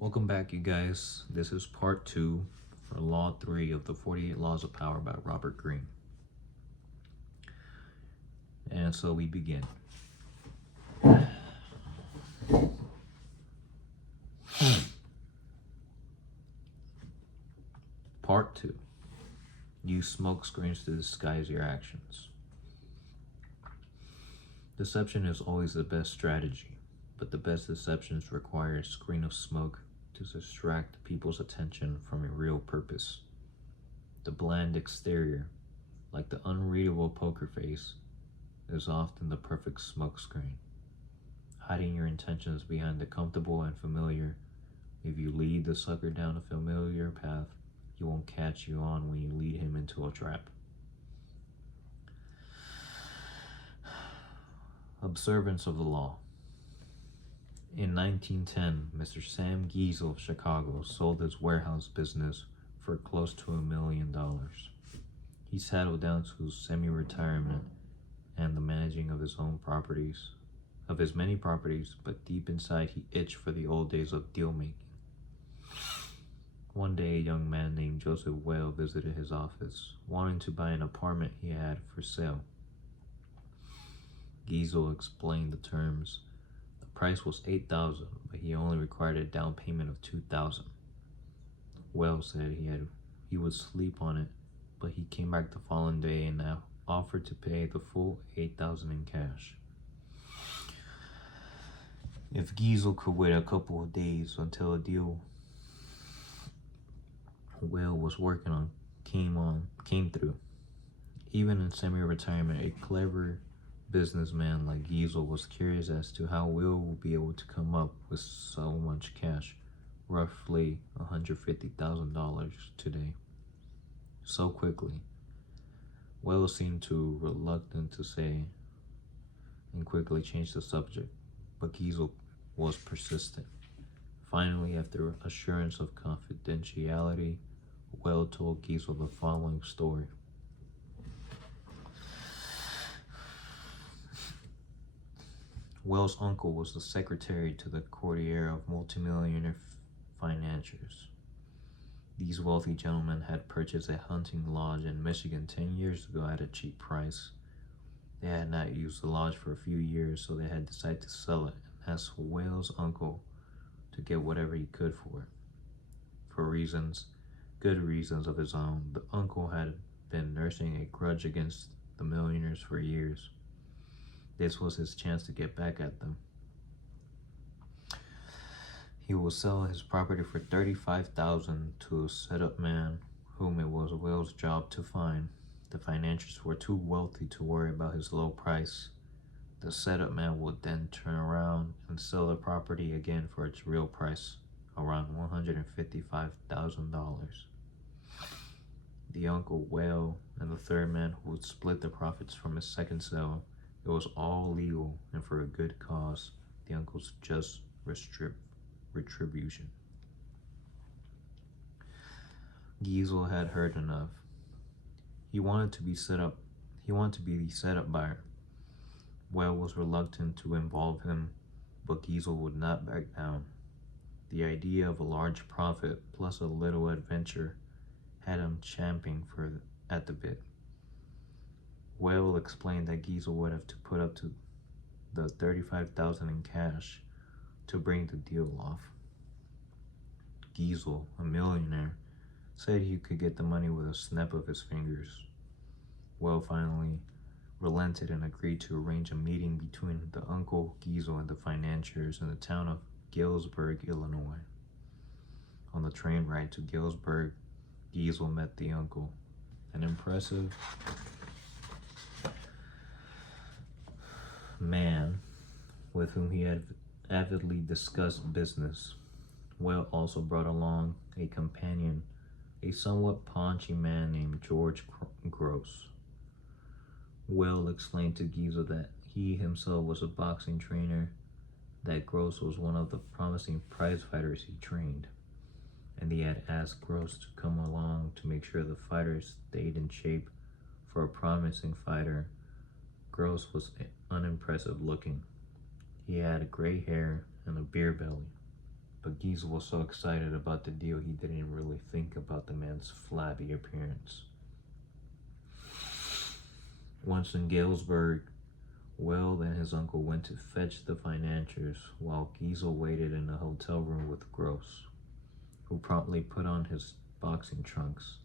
Welcome back, you guys. This is part 2 for Law 3 of the 48 Laws of Power by Robert Greene. And so we begin. Part 2. Use smoke screens to disguise your actions. Deception is always the best strategy, but the best deceptions require a screen of smoke to distract people's attention from a real purpose. The bland exterior, like the unreadable poker face, is often the perfect smoke screen. Hiding your intentions behind the comfortable and familiar, if you lead the sucker down a familiar path, he won't catch you on when you lead him into a trap. Observance of the law. In 1910, Mr. Sam Giesel of Chicago sold his warehouse business for close to $1 million. He settled down to semi-retirement and the managing of his many properties, but deep inside he itched for the old days of deal-making. One day, a young man named Joseph Whale visited his office, wanting to buy an apartment he had for sale. Giesel explained the terms. The price was $8,000, but he only required a down payment of $2,000. Whale said he would sleep on it, but he came back the following day and now offered to pay the full $8,000 in cash. If Giesel could wait a couple of days until a deal Whale was working on came through. Even in semi-retirement, a clever businessman like Giesel was curious as to how Will would be able to come up with so much cash, roughly $150,000 today, so quickly. Will seemed too reluctant to say and quickly changed the subject, but Giesel was persistent. Finally, after assurance of confidentiality, Will told Giesel the following story. Will's uncle was the secretary to the courtier of multimillionaire financiers. These wealthy gentlemen had purchased a hunting lodge in Michigan 10 years ago at a cheap price. They had not used the lodge for a few years, so they had decided to sell it and asked Will's uncle to get whatever he could for it. For good reasons of his own, the uncle had been nursing a grudge against the millionaires for years. This was his chance to get back at them. He will sell his property for $35,000 to a set-up man whom it was Will's job to find. The financiers were too wealthy to worry about his low price. The set-up man would then turn around and sell the property again for its real price, around $155,000. The uncle, Whale, and the third man who would split the profits from his second sale. It was all legal and for a good cause, the uncle's just retribution. Giesel had heard enough. He wanted to be the setup buyer. Whale was reluctant to involve him, but Giesel would not back down. The idea of a large profit plus a little adventure had him champing at the bit. Whale explained that Giesel would have to put up to the $35,000 in cash to bring the deal off. Giesel, a millionaire, said he could get the money with a snap of his fingers. Whale finally relented and agreed to arrange a meeting between the uncle, Giesel, and the financiers in the town of Galesburg, Illinois. On the train ride to Galesburg, Giesel met the uncle, an impressive man with whom he had avidly discussed business. Whale also brought along a companion, a somewhat paunchy man named George Gross. Whale explained to Giesel that he himself was a boxing trainer, that Gross was one of the promising prize fighters he trained, and he had asked Gross to come along to make sure the fighters stayed in shape. For a promising fighter, Gross was unimpressive looking. He had gray hair and a beer belly. But Giesel was so excited about the deal he didn't really think about the man's flabby appearance. Once in Galesburg, Will and his uncle went to fetch the financiers while Giesel waited in a hotel room with Gross, who promptly put on his boxing trunks.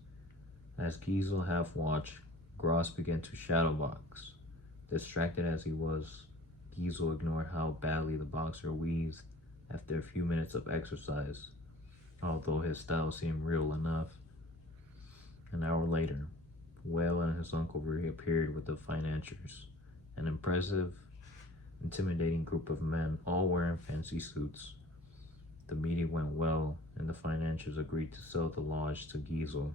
As Giesel half watched, Gross began to shadowbox. Distracted as he was, Giesel ignored how badly the boxer wheezed after a few minutes of exercise, although his style seemed real enough. An hour later, Whale and his uncle reappeared with the financiers, an impressive, intimidating group of men, all wearing fancy suits. The meeting went well, and the financiers agreed to sell the lodge to Giesel,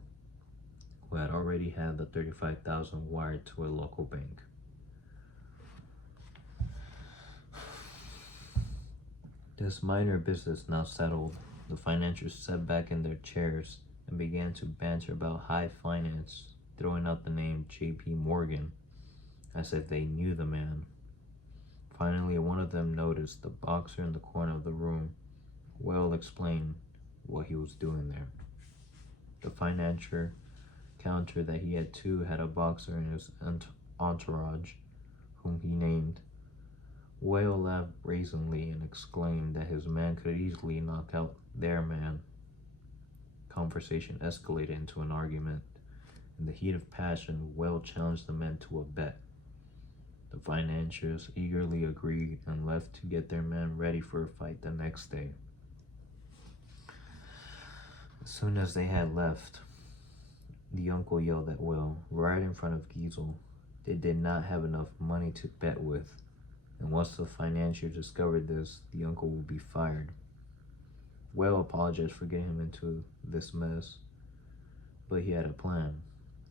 who had already had the $35,000 wired to a local bank. This minor business now settled, the financiers sat back in their chairs and began to banter about high finance, throwing out the name J.P. Morgan as if they knew the man. Finally, one of them noticed the boxer in the corner of the room. Well explained what he was doing there. The financier countered that he too had a boxer in his entourage, whom he named. Whale laughed brazenly and exclaimed that his man could easily knock out their man. Conversation escalated into an argument. In the heat of passion, Whale challenged the men to a bet. The financiers eagerly agreed and left to get their men ready for a fight the next day. As soon as they had left, the uncle yelled at Will right in front of Giesel. They did not have enough money to bet with, and once the financiers discovered this, the uncle would be fired. Will apologized for getting him into this mess, but he had a plan.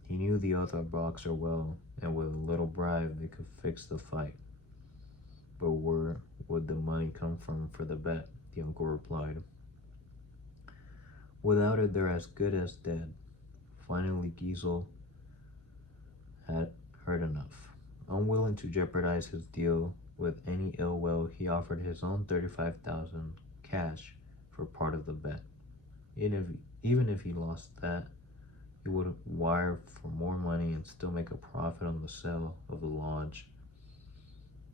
He knew the other boxer well, and with a little bribe they could fix the fight. But where would the money come from for the bet? The uncle replied. Without it, they're as good as dead. Finally, Giesel had heard enough. Unwilling to jeopardize his deal with any ill will, he offered his own $35,000 cash for part of the bet. Even if he lost that, he would wire for more money and still make a profit on the sale of the lodge.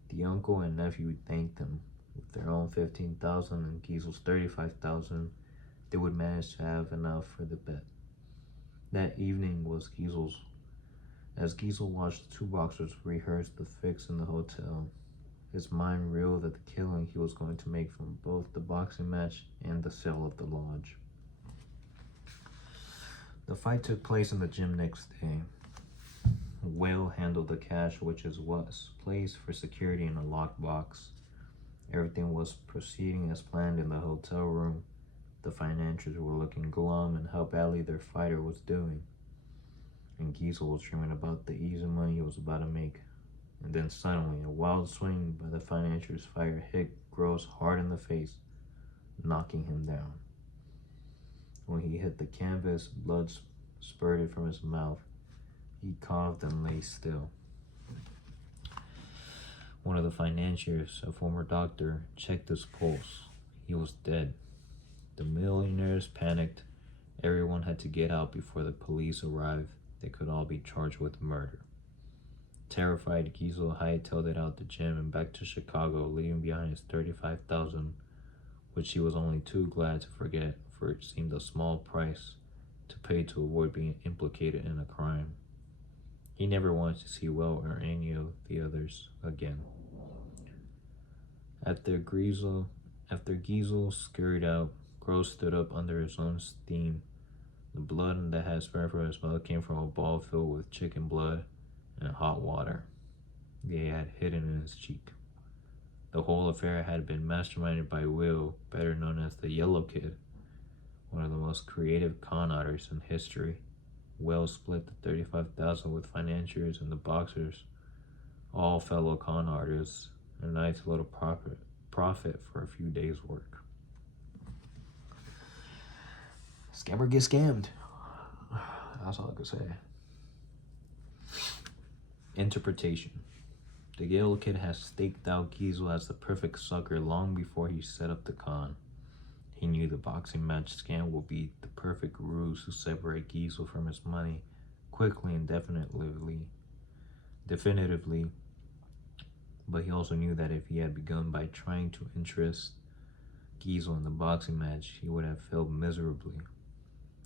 The uncle and nephew thanked him. With their own $15,000 and Giesel's $35,000, they would manage to have enough for the bet. That evening was Giesel's. As Giesel watched the two boxers rehearse the fix in the hotel, his mind reeled at the killing he was going to make from both the boxing match and the sale of the lodge. The fight took place in the gym next day. Whale handled the cash, which was placed for security in a locked box. Everything was proceeding as planned in the hotel room. The financiers were looking glum and how badly their fighter was doing. And Giesel was dreaming about the easy money he was about to make. And then suddenly, a wild swing by the financier's fighter hit Gross hard in the face, knocking him down. When he hit the canvas, blood spurted from his mouth. He coughed and lay still. One of the financiers, a former doctor, checked his pulse. He was dead. The millionaires panicked. Everyone had to get out before the police arrived. They could all be charged with murder. Terrified, Giesel hightailed it out the gym and back to Chicago, leaving behind his $35,000, which he was only too glad to forget, for it seemed a small price to pay to avoid being implicated in a crime. He never wanted to see Will or any of the others again. After Giesel scurried out, Gross stood up under his own steam. The blood that had spurted from his mouth came from a ball filled with chicken blood and hot water they had hidden in his cheek. The whole affair had been masterminded by Will, better known as the Yellow Kid, one of the most creative con artists in history. Will split the $35,000 with financiers and the boxers, all fellow con artists, and a nice little profit for a few days' work. Scammer get scammed. That's all I could say. Interpretation. The Yellow Kid has staked out Giesel as the perfect sucker long before he set up the con. He knew the boxing match scam would be the perfect ruse to separate Giesel from his money quickly and definitively, but he also knew that if he had begun by trying to interest Giesel in the boxing match, he would have failed miserably.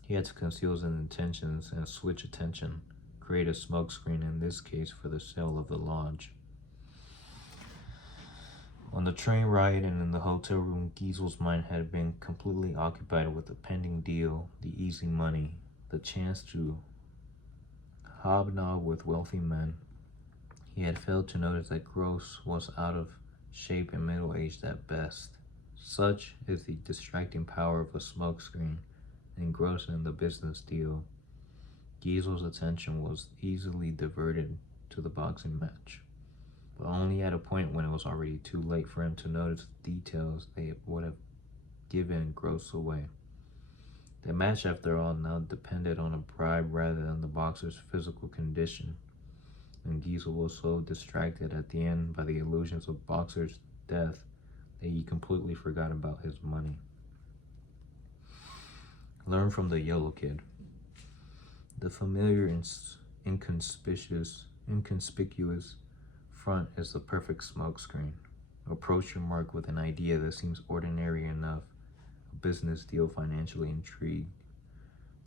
He had to conceal his intentions and switch attention, create a smokescreen, in this case for the sale of the lodge. On the train ride and in the hotel room, Giesel's mind had been completely occupied with the pending deal, the easy money, the chance to hobnob with wealthy men. He had failed to notice that Gross was out of shape and middle-aged at best. Such is the distracting power of a smokescreen, engrossed in the business deal. Giesel's attention was easily diverted to the boxing match, but only at a point when it was already too late for him to notice the details they would have given Gross away. The match, after all, now depended on a bribe rather than the boxer's physical condition, and Giesel was so distracted at the end by the illusions of boxer's death that he completely forgot about his money. Learn from the yellow kid. The familiar inconspicuous front is the perfect smokescreen. Approach your mark with an idea that seems ordinary enough, a business deal financially intrigued.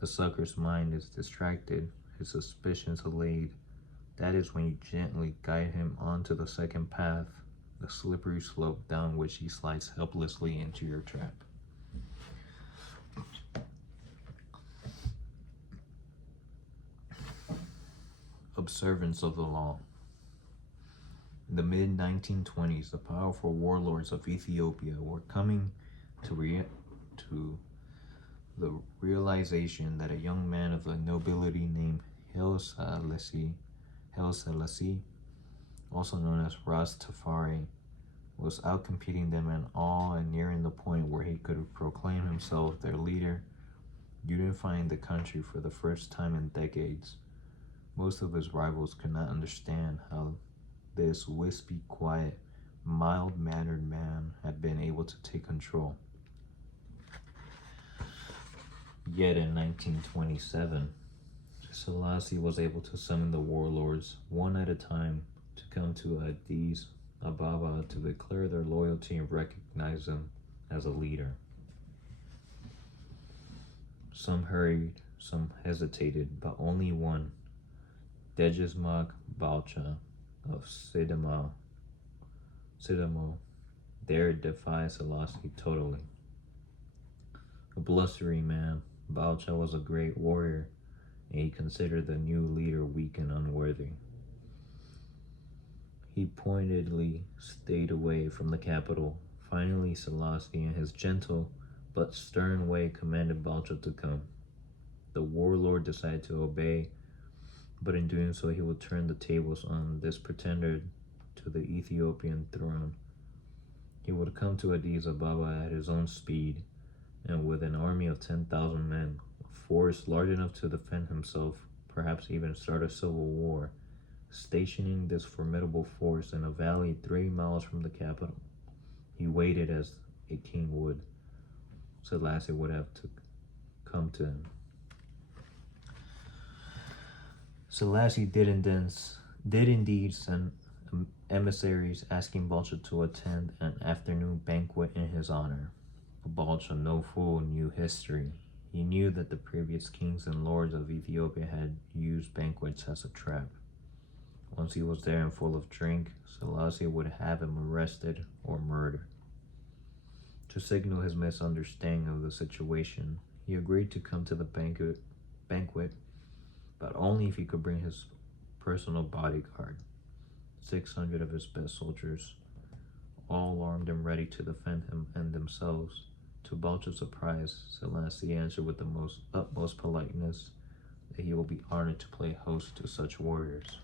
The sucker's mind is distracted, his suspicions allayed. That is when you gently guide him onto the second path, the slippery slope down which he slides helplessly into your trap. Observance of the law. In the mid-1920s, the powerful warlords of Ethiopia were coming to the realization that a young man of the nobility named Haile Selassie, also known as Ras Tafari, was outcompeting them in all and nearing the point where he could proclaim himself their leader, unifying the country for the first time in decades. Most of his rivals could not understand how this wispy, quiet, mild-mannered man had been able to take control. Yet in 1927, Selassie was able to summon the warlords one at a time to come to Addis Ababa to declare their loyalty and recognize him as a leader. Some hurried, some hesitated, but only one, Dejesmak Balcha of Sidamo, dared defy Selassie totally. A blustering man, Balcha was a great warrior, and he considered the new leader weak and unworthy. He pointedly stayed away from the capital. Finally, Selassie, in his gentle but stern way, commanded Balcha to come. The warlord decided to obey, but in doing so, he would turn the tables on this pretender to the Ethiopian throne. He would come to Addis Ababa at his own speed, and with an army of 10,000 men, a force large enough to defend himself, perhaps even start a civil war, stationing this formidable force in a valley 3 miles from the capital. He waited as a king would. Selassie would have to come to him. Selassie did indeed send emissaries asking Balcha to attend an afternoon banquet in his honor. But Balcha, no fool, knew history. He knew that the previous kings and lords of Ethiopia had used banquets as a trap. Once he was there and full of drink, Selassie would have him arrested or murdered. To signal his misunderstanding of the situation, he agreed to come to the banquet, but only if he could bring his personal bodyguard, 600 of his best soldiers, all armed and ready to defend him and themselves. To Balcha's surprise, Selassie answered with the utmost politeness that he will be honored to play host to such warriors.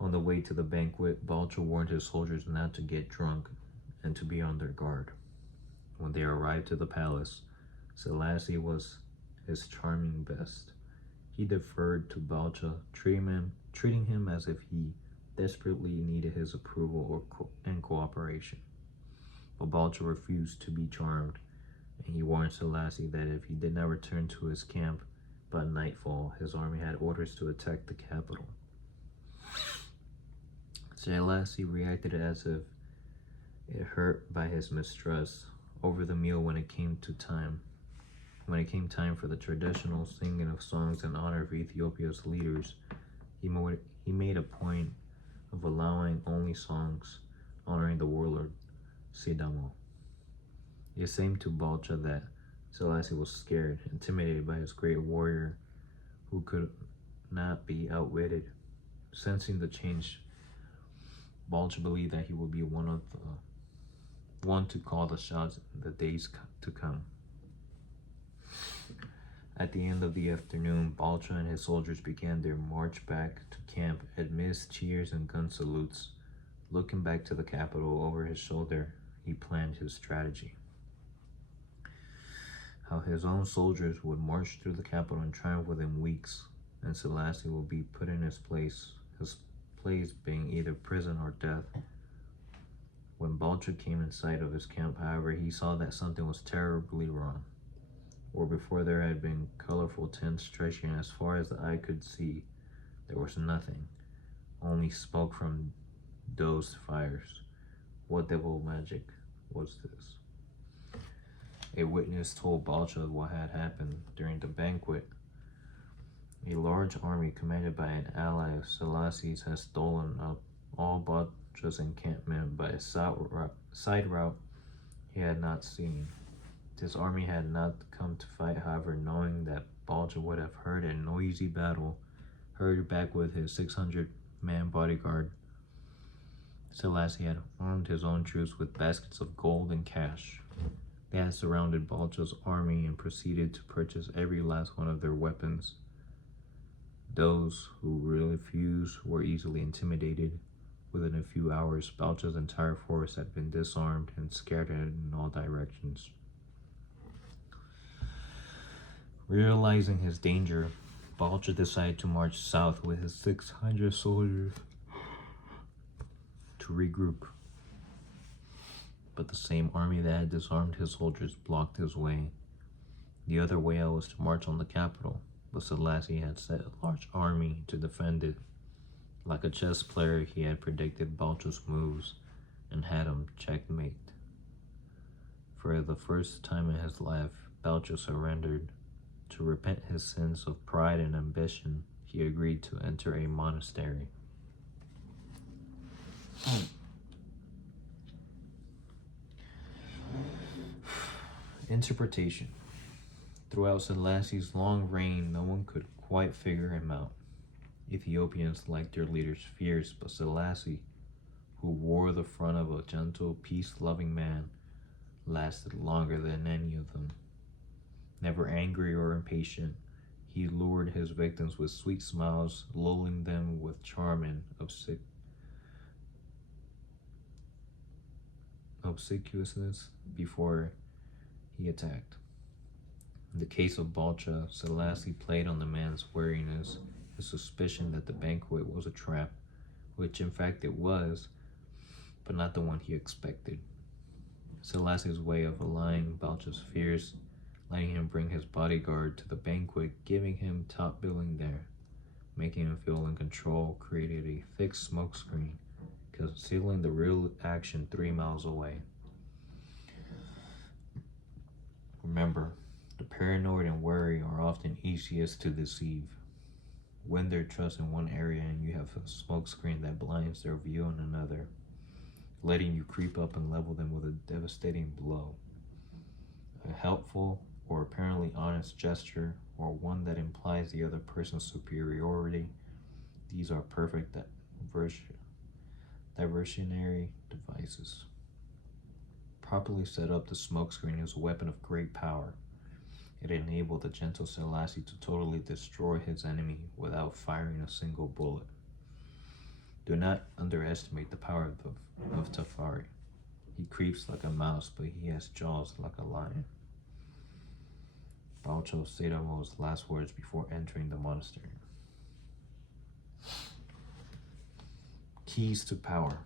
On the way to the banquet, Balcha warned his soldiers not to get drunk and to be on their guard. When they arrived to the palace, Selassie was his charming best. He deferred to Balcha, treating him as if he desperately needed his approval and cooperation. but Balcha refused to be charmed, and he warned Selassie that if he did not return to his camp by nightfall, his army had orders to attack the capital. Selassie reacted as if it hurt by his mistrust. Over the meal, when it came time for the traditional singing of songs in honor of Ethiopia's leaders, he made a point of allowing only songs honoring the warlord Sidamo. It seemed to Balcha that Selassie was scared, intimidated by his great warrior who could not be outwitted. Sensing the change, Balcha believed that he would be one to call the shots in the days to come. At the end of the afternoon, Balcha and his soldiers began their march back to camp amidst cheers and gun salutes. Looking back to the capital over his shoulder, he planned his strategy. How his own soldiers would march through the capital in triumph within weeks, and Selassie would be put in his place being either prison or death. When Balcha came in sight of his camp, however, he saw that something was terribly wrong. Where before there had been colorful tents stretching as far as the eye could see, there was nothing, only smoke from dozed fires. What devil magic was this? A witness told Balcha what had happened during the banquet. A large army commanded by an ally of Selassie's had stolen up all Balcha's encampment by a side route he had not seen. This army had not come to fight, however, knowing that Balcha would have heard a noisy battle, hurried back with his 600-man bodyguard. Selassie had armed his own troops with baskets of gold and cash. They had surrounded Balcha's army and proceeded to purchase every last one of their weapons. Those who refused were easily intimidated. Within a few hours, Balcha's entire force had been disarmed and scattered in all directions. Realizing his danger, Balcha decided to march south with his 600 soldiers to regroup. But the same army that had disarmed his soldiers blocked his way. The other way out was to march on the capital, but Selassie had set a large army to defend it. Like a chess player, he had predicted Balcha's moves and had him checkmate. For the first time in his life, Balcha surrendered. To repent his sins of pride and ambition, he agreed to enter a monastery. Interpretation. Throughout Selassie's long reign, no one could quite figure him out. Ethiopians liked their leaders fierce, but Selassie, who wore the front of a gentle, peace-loving man, lasted longer than any of them. Never angry or impatient, he lured his victims with sweet smiles, lulling them with charm and obsequiousness before he attacked. In the case of Balcha, Selassie played on the man's wariness, his suspicion that the banquet was a trap, which in fact it was, but not the one he expected. Selassie's way of allaying Balcha's fears, letting him bring his bodyguard to the banquet, giving him top billing there, making him feel in control, created a thick smokescreen, concealing the real action 3 miles away. Remember, the paranoid and wary are often easiest to deceive. Win their trust in one area and you have a smokescreen that blinds their view in another, letting you creep up and level them with a devastating blow. A helpful or apparently honest gesture, or one that implies the other person's superiority, these are perfect diversionary devices. Properly set up, the smokescreen is a weapon of great power. It enabled the gentle Selassie to totally destroy his enemy without firing a single bullet. Do not underestimate the power of Tafari. He creeps like a mouse, but he has jaws like a lion. Balcha Sedamo's last words before entering the monastery. Keys to power.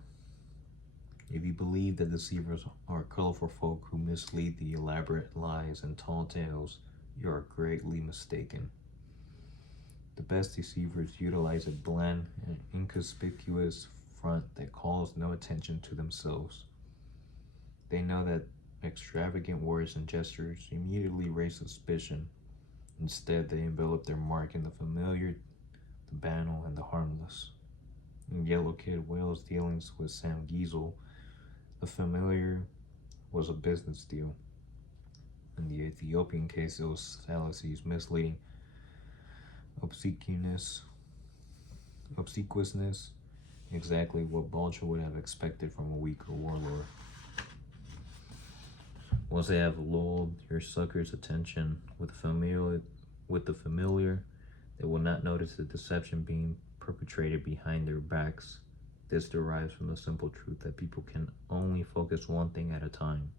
If you believe that deceivers are colorful folk who mislead the elaborate lies and tall tales, you are greatly mistaken. The best deceivers utilize a bland and inconspicuous front that calls no attention to themselves. They know that extravagant words and gestures immediately raise suspicion. Instead, they envelop their mark in the familiar, the banal, and the harmless. In Yellow Kid Will's dealings with Sam Giesel, the familiar was a business deal. In the Ethiopian case, it was Salice's misleading obsequiousness, exactly what Balcher would have expected from a weaker warlord. Once they have lulled your sucker's attention with the familiar, they will not notice the deception being perpetrated behind their backs. This derives from the simple truth that people can only focus one thing at a time.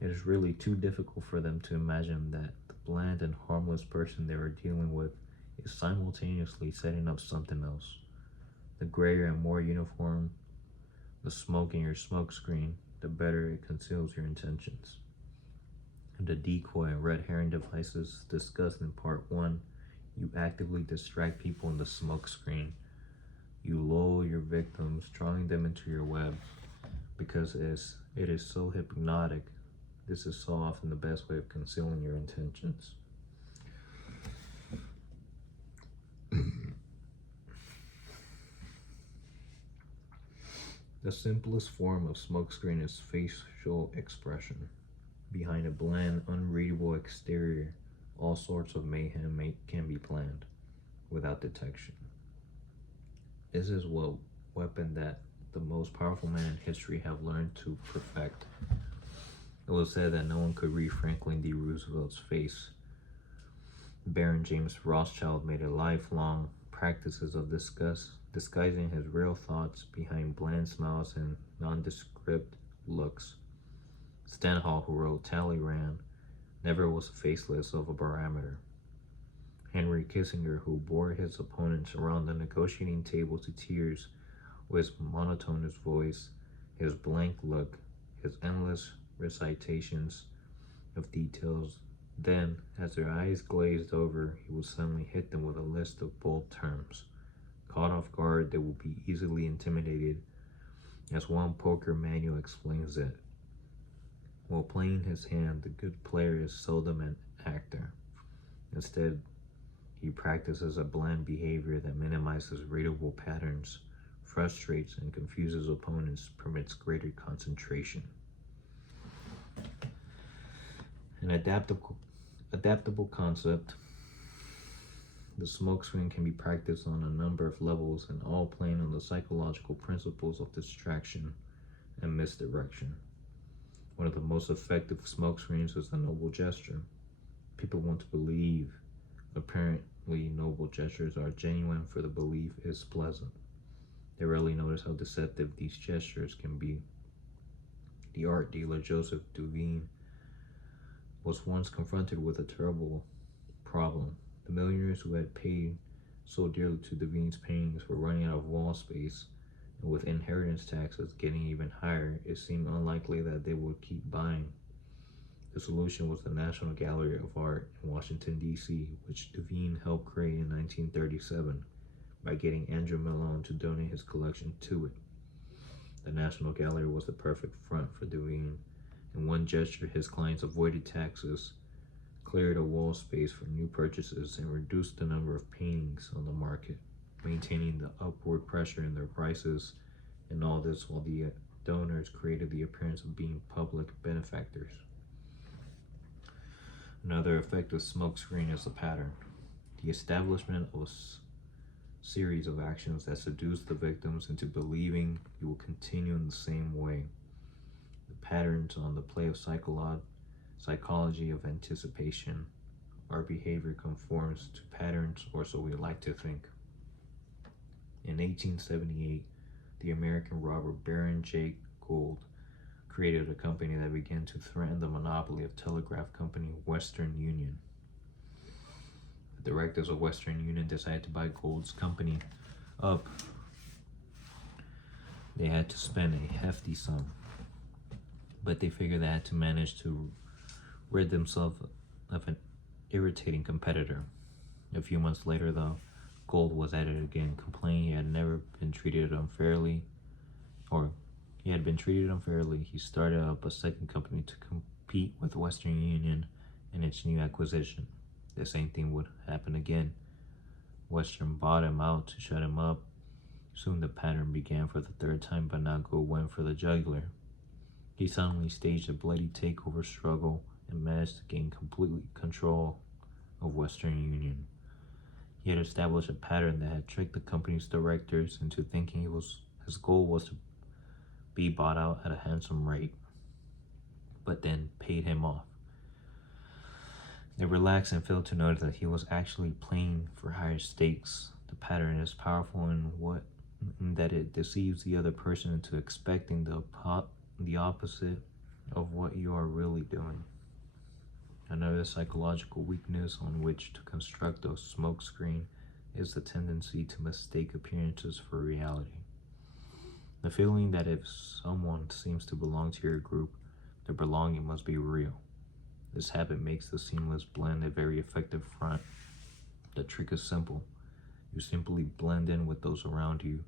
It is really too difficult for them to imagine that the bland and harmless person they are dealing with is simultaneously setting up something else. The grayer and more uniform the smoke in your smoke screen, the better it conceals your intentions. The decoy and red herring devices discussed in part 1, you actively distract people in the smoke screen. You lull your victims, drawing them into your web, because it is so hypnotic. This is so often the best way of concealing your intentions. The simplest form of smokescreen is facial expression. Behind a bland, unreadable exterior, all sorts of mayhem can be planned without detection. This is what weapon that the most powerful men in history have learned to perfect. It was said that no one could read Franklin D. Roosevelt's face. Baron James Rothschild made a lifelong practices of disguising his real thoughts behind bland smiles and nondescript looks. Stendhal, who wrote Talleyrand, never was faceless of a barometer. Henry Kissinger, who bore his opponents around the negotiating table to tears with his monotonous voice, his blank look, his endless recitations of details. Then, as their eyes glazed over, he would suddenly hit them with a list of bold terms. Caught off guard, they will be easily intimidated. As one poker manual explains it, while playing his hand, the good player is seldom an actor. Instead, he practices a bland behavior that minimizes readable patterns, frustrates and confuses opponents, permits greater concentration. An adaptable concept. The smokescreen can be practiced on a number of levels and all playing on the psychological principles of distraction and misdirection. One of the most effective smokescreens is the noble gesture. People want to believe. Apparently, noble gestures are genuine, for the belief is pleasant. They rarely notice how deceptive these gestures can be. The art dealer Joseph Duveen was once confronted with a terrible problem. The millionaires who had paid so dearly to Duveen's paintings were running out of wall space, and with inheritance taxes getting even higher, it seemed unlikely that they would keep buying. The solution was the National Gallery of Art in Washington, D.C., which Duveen helped create in 1937 by getting Andrew Malone to donate his collection to it. The National Gallery was the perfect front for Duveen. In one gesture, his clients avoided taxes, cleared a wall space for new purchases, and reduced the number of paintings on the market, maintaining the upward pressure in their prices, and all this while the donors created the appearance of being public benefactors. Another effective smokescreen is the pattern. The establishment of a series of actions that seduce the victims into believing you will continue in the same way. The patterns on the play of psychology of anticipation. Our behavior conforms to patterns, or so we like to think. In 1878, the American robber Baron J. Gould created a company that began to threaten the monopoly of telegraph company Western Union. The directors of Western Union decided to buy Gould's company up They had to spend a hefty sum, but they figured they had to manage to rid themselves of an irritating competitor. A few months later, though, Gold was at it again, complaining he had never been treated unfairly, or he had been treated unfairly. He started up a second company to compete with Western Union in its new acquisition. The same thing would happen again. Western bought him out to shut him up. Soon the pattern began for the third time, but now Gold went for the jugular. He suddenly staged a bloody takeover struggle and managed to gain complete control of Western Union. He had established a pattern that had tricked the company's directors into thinking his goal was to be bought out at a handsome rate, but then paid him off. They relaxed and failed to notice that he was actually playing for higher stakes. The pattern is powerful in that it deceives the other person into expecting the opposite of what you are really doing. Another psychological weakness on which to construct a smokescreen is the tendency to mistake appearances for reality. The feeling that if someone seems to belong to your group, their belonging must be real. This habit makes the seamless blend a very effective front. The trick is simple. You simply blend in with those around you.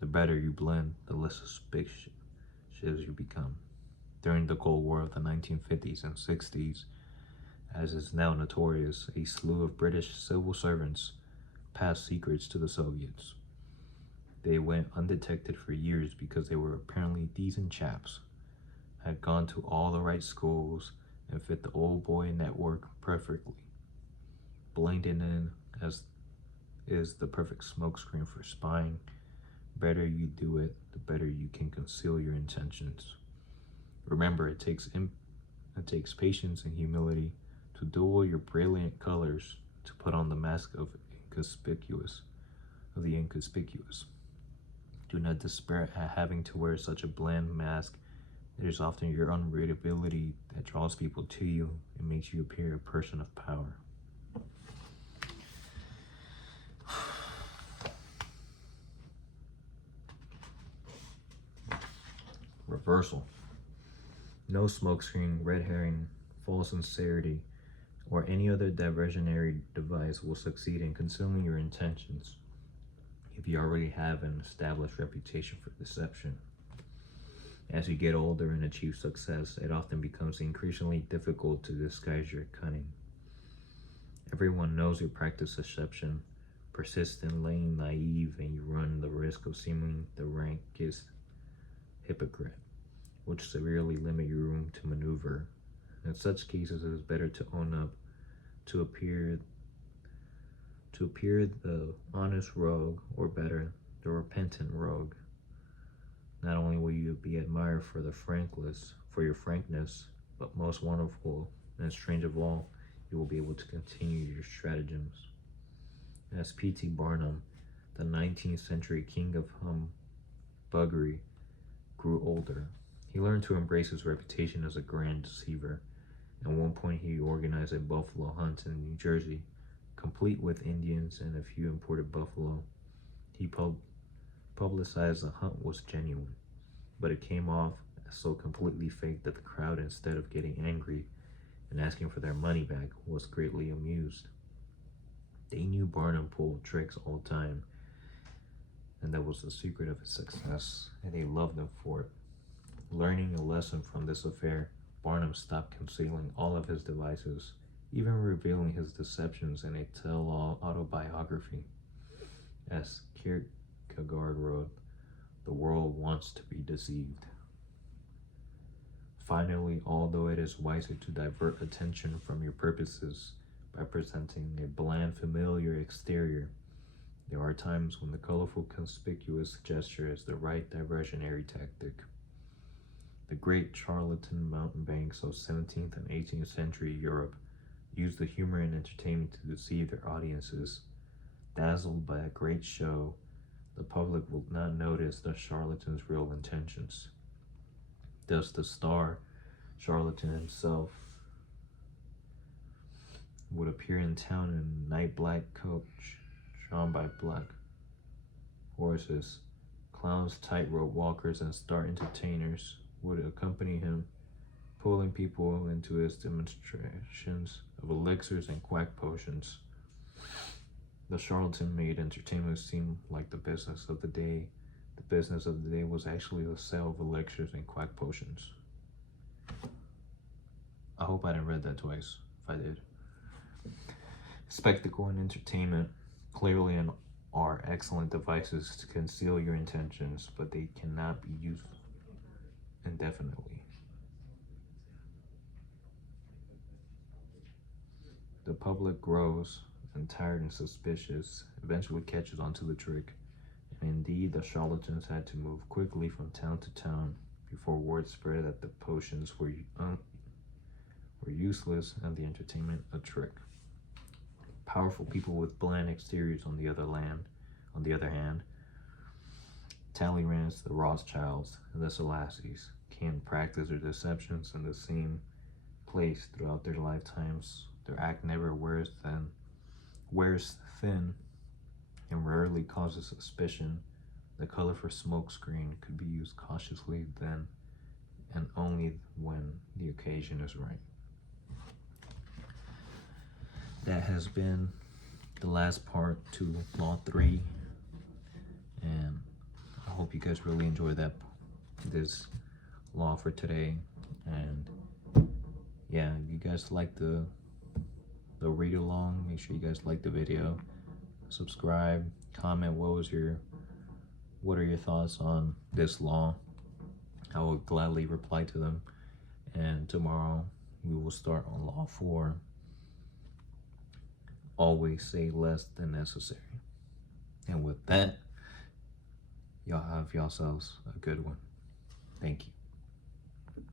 The better you blend, the less suspicious you become. During the Cold War of the 1950s and 60s, as is now notorious, a slew of British civil servants passed secrets to the Soviets. They went undetected for years because they were apparently decent chaps, had gone to all the right schools, and fit the old boy network perfectly. Blending in as is the perfect smokescreen for spying. Better you do it, the better you can conceal your intentions. Remember, it takes patience and humility to duel your brilliant colors, to put on the mask of the inconspicuous. Do not despair at having to wear such a bland mask. It is often your unreadability that draws people to you and makes you appear a person of power. Reversal. No smokescreen, red herring, false sincerity, or any other diversionary device will succeed in concealing your intentions if you already have an established reputation for deception. As you get older and achieve success, it often becomes increasingly difficult to disguise your cunning. Everyone knows you practice deception, persistent, laying naive, and you run the risk of seeming the rankest hypocrite, which severely limit your room to maneuver. In such cases, it is better to own up, to appear the honest rogue, or better, the repentant rogue. Not only will you be admired for your frankness, but most wonderful and strange of all, you will be able to continue your stratagems. As P.T. Barnum, the 19th century king of humbuggery, grew older, he learned to embrace his reputation as a grand deceiver. At one point, he organized a buffalo hunt in New Jersey, complete with Indians and a few imported buffalo. He publicized the hunt was genuine, but it came off as so completely fake that the crowd, instead of getting angry and asking for their money back, was greatly amused. They knew Barnum pulled tricks all the time, and that was the secret of his success, and they loved him for it. Learning a lesson from this affair, Barnum stopped concealing all of his devices, even revealing his deceptions in a tell-all autobiography. As Kierkegaard wrote, "The world wants to be deceived." Finally, although it is wiser to divert attention from your purposes by presenting a bland, familiar exterior, there are times when the colorful, conspicuous gesture is the right diversionary tactic. The great charlatan mountebanks of 17th and 18th century Europe used the humor and entertainment to deceive their audiences. Dazzled by a great show, the public will not notice the charlatan's real intentions. Thus, the star charlatan himself would appear in town in a night black coach drawn by black horses, clowns, tightrope walkers, and star entertainers would accompany him, pulling people into his demonstrations of elixirs and quack potions. The charlatan made entertainment seem like the business of the day. The business of the day was actually the sale of elixirs and quack potions. I hope I didn't read that twice. If I did. Spectacle and entertainment clearly are excellent devices to conceal your intentions, but they cannot be used indefinitely. The public grows, and tired and suspicious, eventually catches on to the trick, and indeed the charlatans had to move quickly from town to town before word spread that the potions were useless and the entertainment a trick. Powerful people with bland exteriors on the other hand, Talleyrand's, the Rothschilds, and the Solaces can practice their deceptions in the same place throughout their lifetimes. Their act never wears thin and rarely causes suspicion. The color for smokescreen could be used cautiously then and only when the occasion is right. That has been the last part to Law 3, and I hope you guys really enjoyed this law for today. And yeah, if you guys like the read along, make sure you guys like the video, subscribe, comment what are your thoughts on this law. I will gladly reply to them, and tomorrow we will start on Law 4. Always say less than necessary. And with that, y'all have yourselves a good one. Thank you.